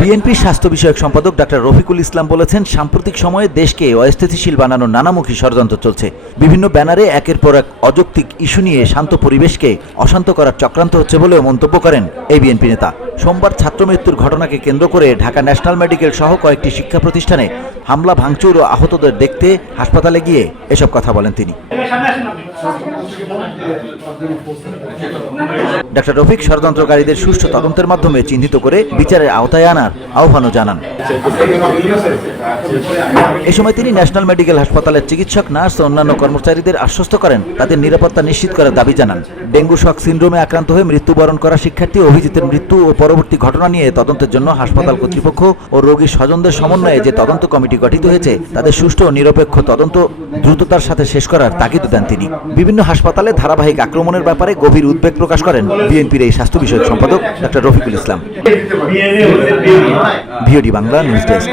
বিএনপির স্বাস্থ্য বিষয়ক সম্পাদক ডাক্তার রফিকুল ইসলাম বলেছেন, সাম্প্রতিক সময়ে দেশকে অস্থিতিশীল বানানোর নানামুখী ষড়যন্ত্র চলছে। বিভিন্ন ব্যানারে একের পর এক অযৌক্তিক ইস্যু নিয়ে শান্ত পরিবেশকে অশান্ত করার চক্রান্ত হচ্ছে বলেও মন্তব্য করেন এই বিএনপি নেতা। সোমবার ছাত্রমৃত্যুর ঘটনাকে কেন্দ্র করে ঢাকা ন্যাশনাল মেডিকেল সহ কয়েকটি শিক্ষা প্রতিষ্ঠানে হামলা, ভাঙচুর ও আহতদের দেখতে হাসপাতালে গিয়ে এসব কথা বলেন তিনি। ডাক্তার রফিক ষড়যন্ত্রকারীদের সুষ্ঠু তদন্তের মাধ্যমে চিহ্নিত করে বিচারের আওতায় আনার আহ্বানও জানান। এ সময় তিনি ন্যাশনাল মেডিকেল হাসপাতালের চিকিৎসক, নার্স ও অন্যান্য কর্মচারীদের আশ্বস্ত করেন তাদের নিরাপত্তা নিশ্চিত করার দাবি জানান। ডেঙ্গু শক সিন্ড্রোমে আক্রান্ত হয়ে মৃত্যুবরণ করা শিক্ষার্থী অভিজিতের মৃত্যু ও পরবর্তী ঘটনা নিয়ে তদন্তের জন্য হাসপাতাল কর্তৃপক্ষ ও রোগীর স্বজনদের সমন্বয়ে যে তদন্ত কমিটি গঠিত হয়েছে তাদের সুষ্ঠু ও নিরপেক্ষ তদন্ত দ্রুততার সাথে শেষ করার তাগিদ দেন তিনি। বিভিন্ন হাসপাতালে ধারাবাহিক আক্রমণের ব্যাপারে গভীর উদ্বেগ প্রকাশ করেন বিএনপির এই স্বাস্থ্য বিষয়ক সম্পাদক doctor Rafiqul Islam. VOD Bangla news desk.